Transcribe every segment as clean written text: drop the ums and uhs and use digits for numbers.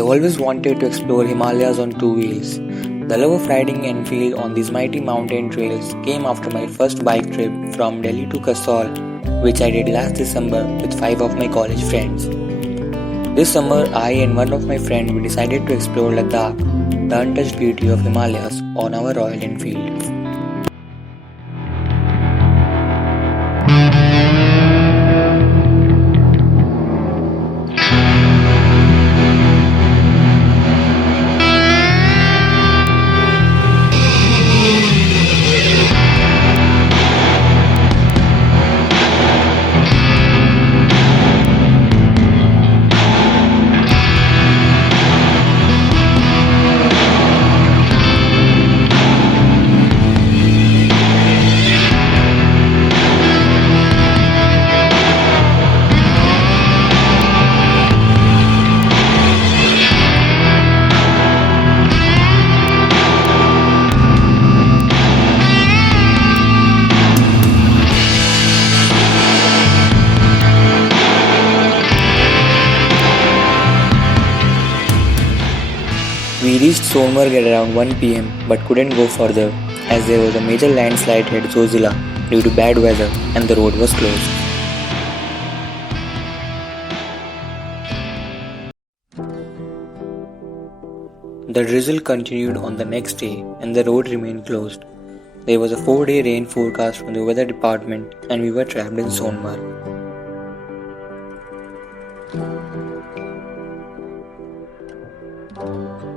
I always wanted to explore Himalayas on two wheels. The love of riding Enfield on these mighty mountain trails came after my first bike trip from Delhi to Kasol, which I did last December with 5 of my college friends. This summer, I and one of my friends we decided to explore Ladakh, the untouched beauty of Himalayas, on our Royal Enfield. We reached Sonmarg at around 1 pm but couldn't go further as there was a major landslide at Zozila due to bad weather and the road was closed. The drizzle continued on the next day and the road remained closed. There was a 4-day rain forecast from the weather department and we were trapped in Sonmarg.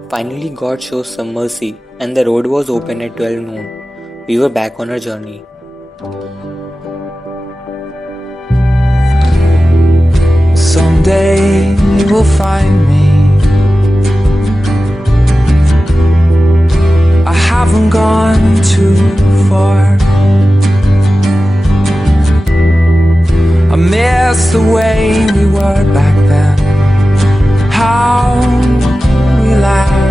Finally, God shows some mercy and the road was open at 12 noon. We were back on our journey. Someday you will find me. I haven't gone too far. I miss the way we were back then. How we laughed.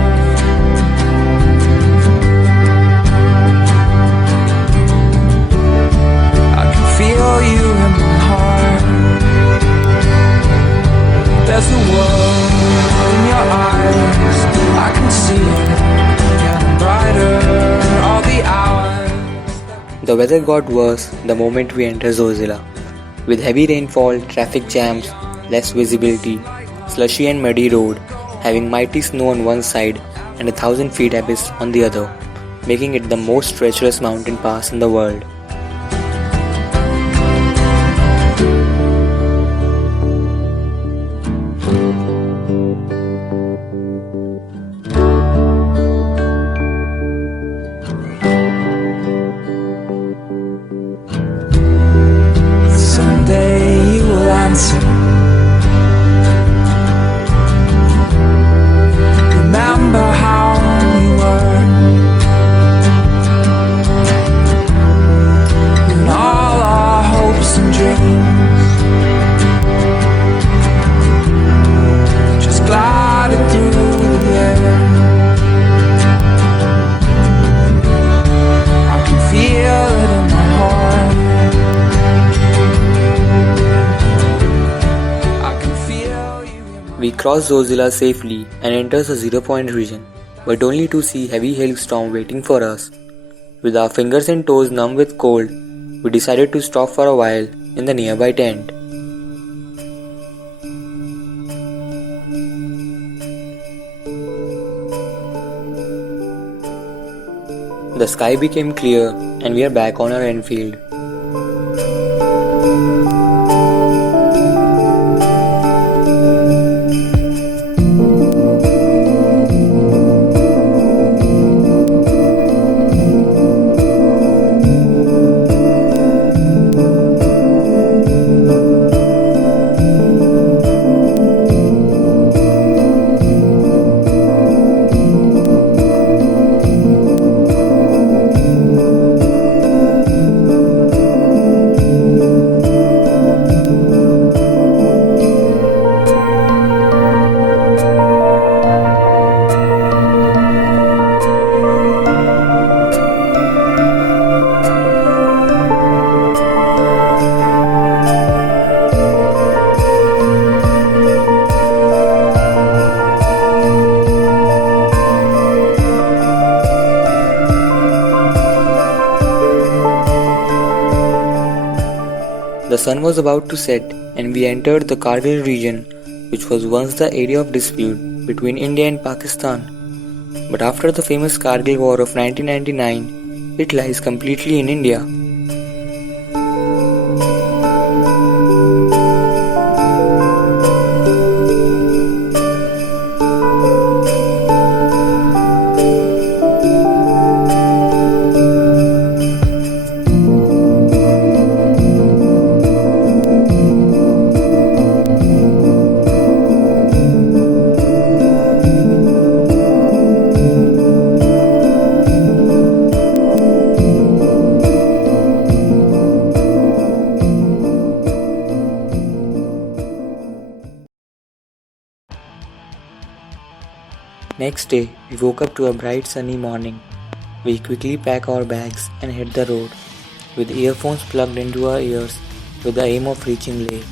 I can feel you in my heart. There's the world in your eyes. I can see it getting brighter all the hours. The weather got worse the moment we entered Zozila. With heavy rainfall, traffic jams, less visibility, slushy and muddy road, having mighty snow on one side and 1,000 feet abyss on the other, making it the most treacherous mountain pass in the world. Someday you will answer. Remember how we were, and all our hopes and dreams just glided through the air. I can feel it in my heart. I can feel you in my We crossed Zozila safely and entered the 0 point region, but only to see heavy hailstorm waiting for us. With our fingers and toes numb with cold, we decided to stop for a while in the nearby tent. The sky became clear and we are back on our Enfield. sun was about to set and we entered the Kargil region, which was once the area of dispute between India and Pakistan. But after the famous Kargil War of 1999, it lies completely in India. Next day, we woke up to a bright sunny morning. We quickly pack our bags and hit the road, with earphones plugged into our ears with the aim of reaching Leh.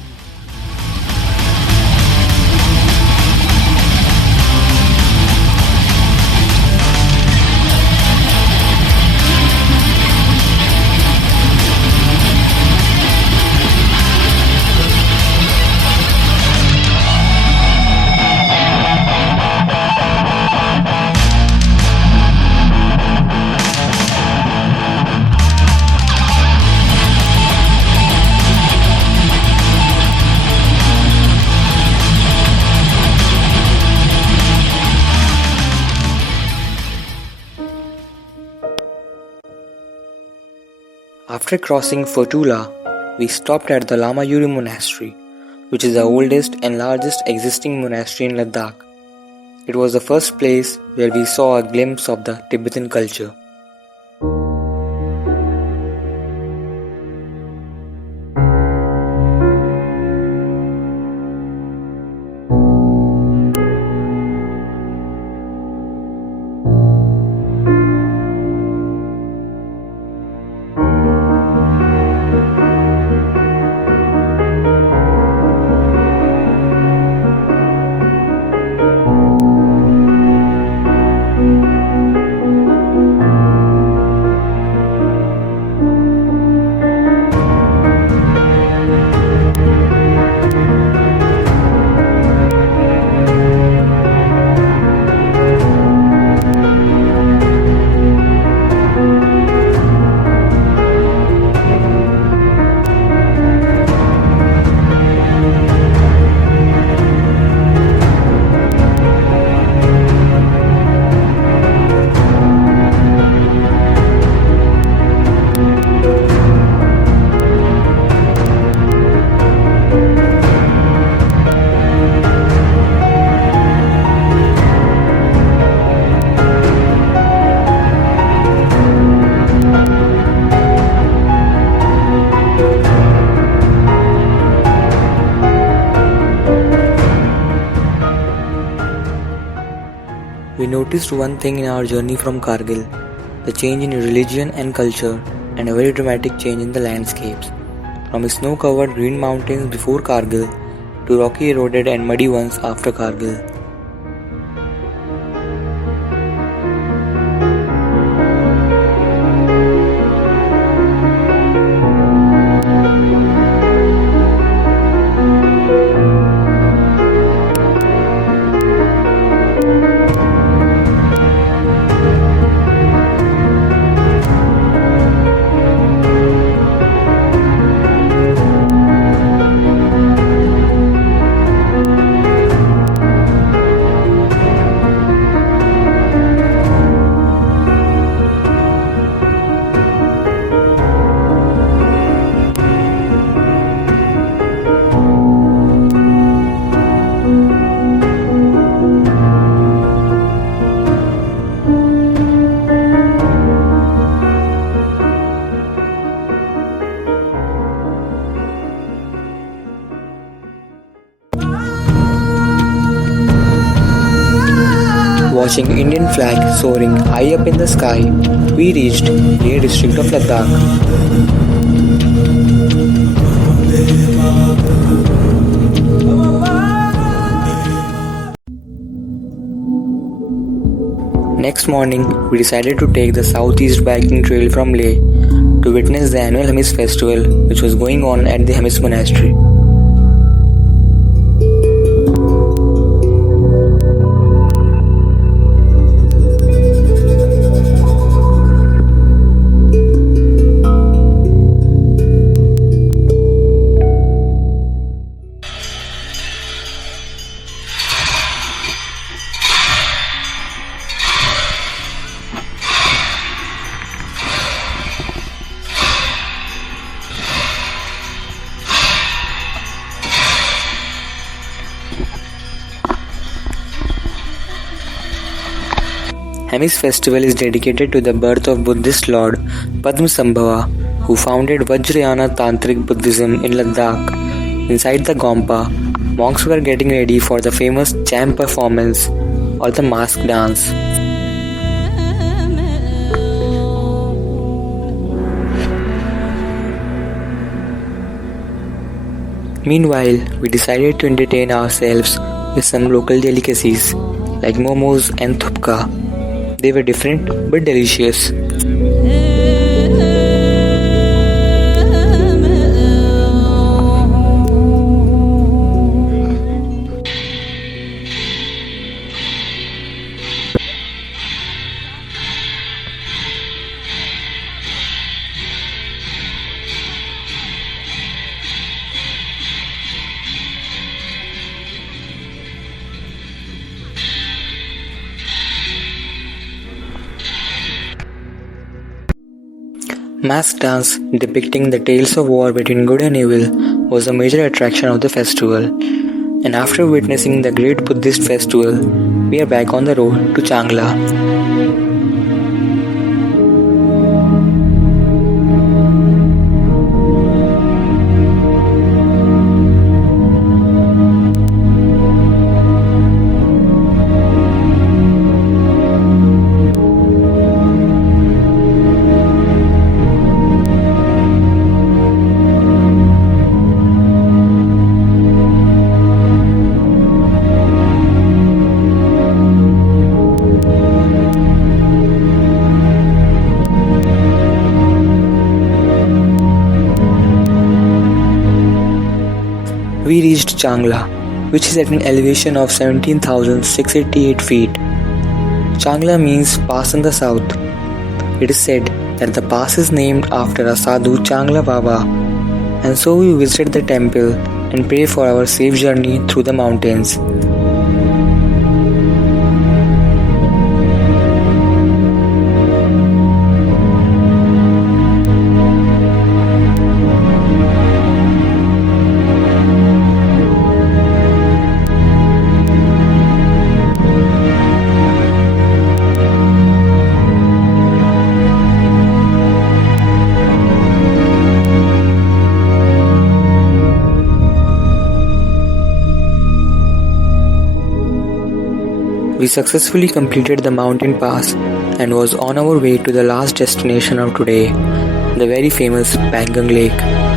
After crossing Fotula, we stopped at the Lama Yuri Monastery, which is the oldest and largest existing monastery in Ladakh. It was the first place where we saw a glimpse of the Tibetan culture. We noticed one thing in our journey from Kargil, the change in religion and culture, and a very dramatic change in the landscapes. From snow-covered green mountains before Kargil to rocky, eroded and muddy ones after Kargil. Watching Indian flag soaring high up in the sky, we reached Leh district of Ladakh. Next morning, we decided to take the southeast biking trail from Leh to witness the annual Hemis festival which was going on at the Hemis monastery. Hemis festival is dedicated to the birth of Buddhist Lord Padmasambhava, who founded Vajrayana Tantric Buddhism in Ladakh. Inside the Gompa, monks were getting ready for the famous cham performance or the mask dance. Meanwhile, we decided to entertain ourselves with some local delicacies like momos and thupka. They were different but delicious. Mask dance depicting the tales of war between good and evil was a major attraction of the festival. And after witnessing the great Buddhist festival, we are back on the road to Changla. We reached Changla, which is at an elevation of 17,688 feet. Changla means pass in the south. It is said that the pass is named after a sadhu Changla Baba, and so we visited the temple and prayed for our safe journey through the mountains. We successfully completed the mountain pass and was on our way to the last destination of today, the very famous Pangang Lake.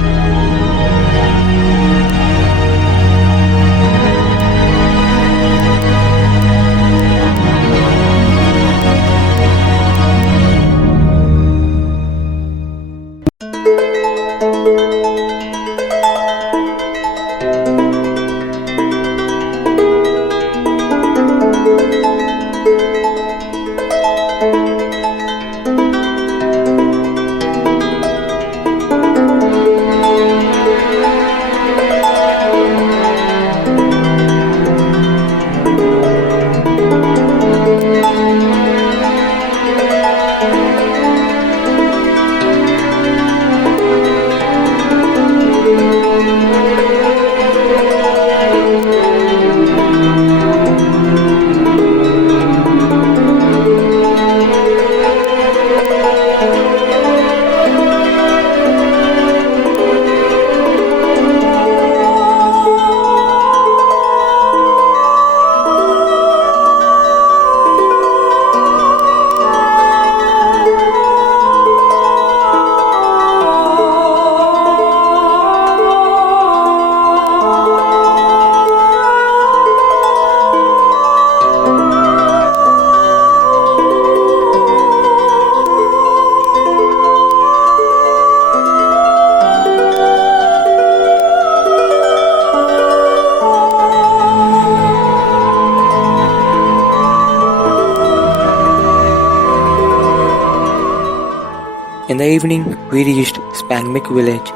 the evening, we reached Spangmik village,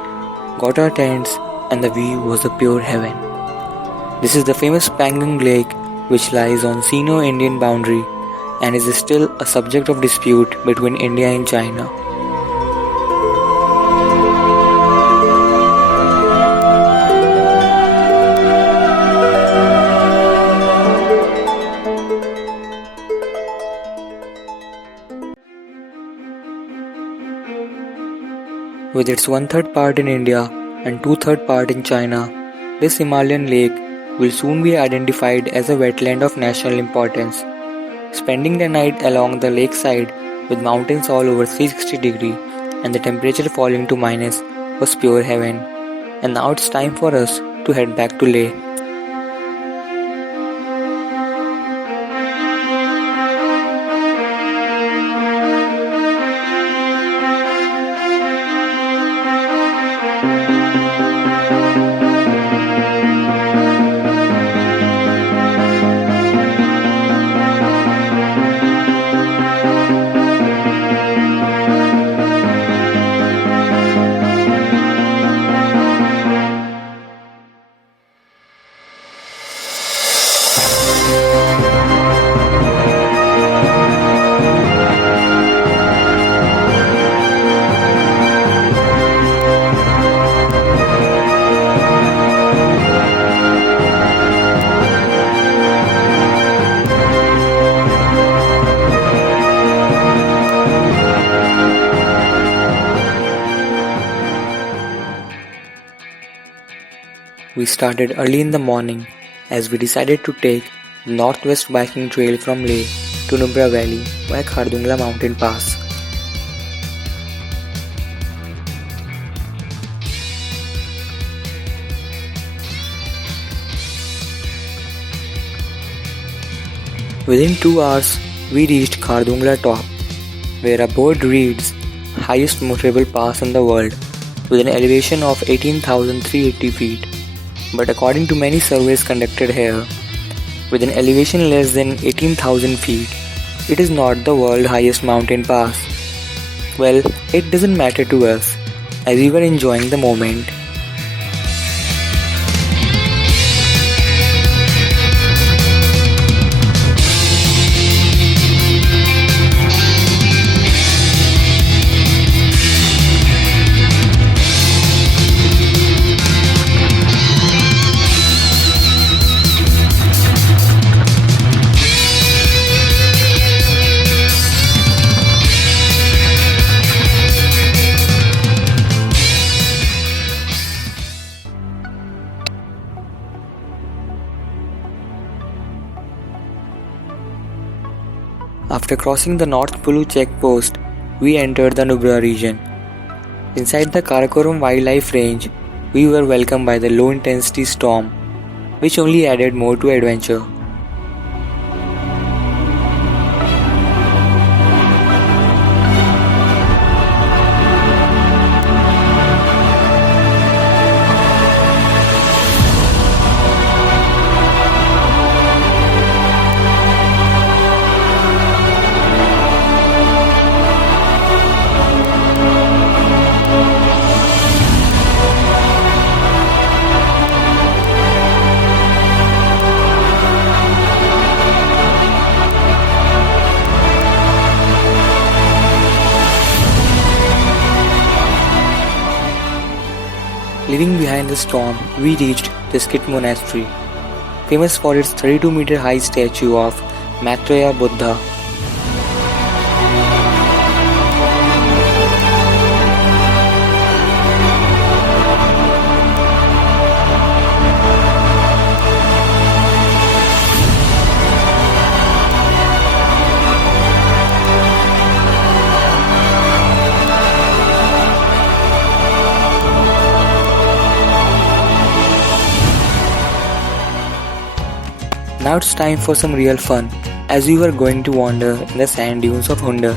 got our tents, and the view was a pure heaven. This is the famous Pangong Lake, which lies on Sino-Indian boundary and is still a subject of dispute between India and China. With its one-third part in India and two-third part in China, this Himalayan lake will soon be identified as a wetland of national importance. Spending the night along the lakeside with mountains all over 360 degree and the temperature falling to minus was pure heaven. And now it's time for us to head back to Leh. We started early in the morning as we decided to take the northwest biking trail from Leh to Nubra Valley via Khardungla mountain pass. Within 2 hours, we reached Khardungla top, where a board reads highest motorable pass in the world with an elevation of 18,380 feet. But according to many surveys conducted here, with an elevation less than 18,000 feet, it is not the world's highest mountain pass. Well, it doesn't matter to us, as we were enjoying the moment. After crossing the North Pulu checkpost, we entered the Nubra region. Inside the Karakoram wildlife range, we were welcomed by the low-intensity storm, which only added more to adventure. Leaving behind the storm, we reached the Skit Monastery, famous for its 32-meter high statue of Maitreya Buddha. Now it's time for some real fun, as we were going to wander in the sand dunes of Hundar.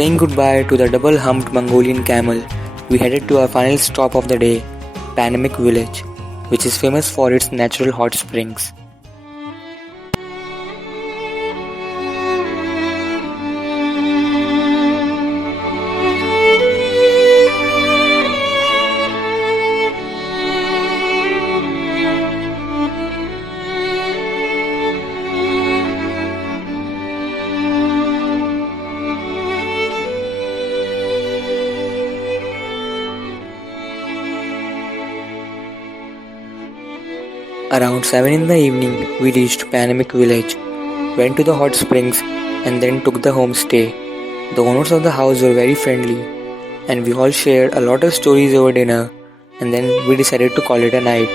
Saying goodbye to the double humped Mongolian camel, we headed to our final stop of the day, Panamic Village, which is famous for its natural hot springs. Around 7 in the evening, we reached Panamic Village, went to the hot springs, and then took the homestay. The owners of the house were very friendly, and we all shared a lot of stories over dinner, and then we decided to call it a night.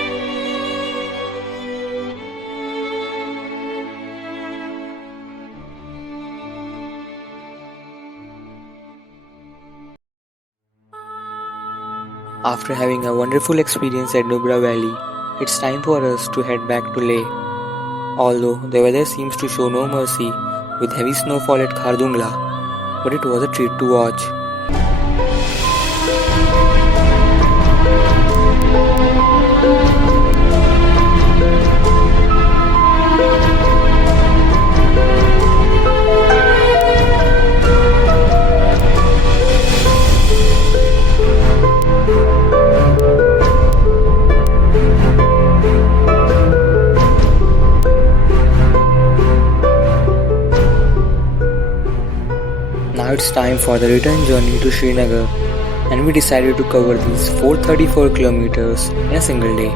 After having a wonderful experience at Nubra Valley, it's time for us to head back to Leh. Although the weather seems to show no mercy with heavy snowfall at Khardungla, but it was a treat to watch. Now it's time for the return journey to Srinagar, and we decided to cover these 434 kilometers in a single day.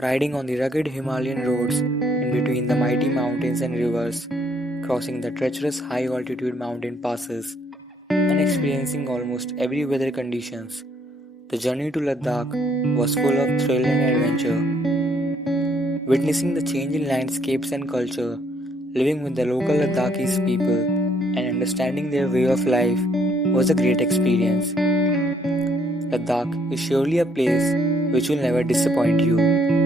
Riding on the rugged Himalayan roads in between the mighty mountains and rivers, crossing the treacherous high altitude mountain passes, and experiencing almost every weather conditions, the journey to Ladakh was full of thrill and adventure. Witnessing the change in landscapes and culture, living with the local Ladakhis people, and understanding their way of life was a great experience. Ladakh is surely a place which will never disappoint you.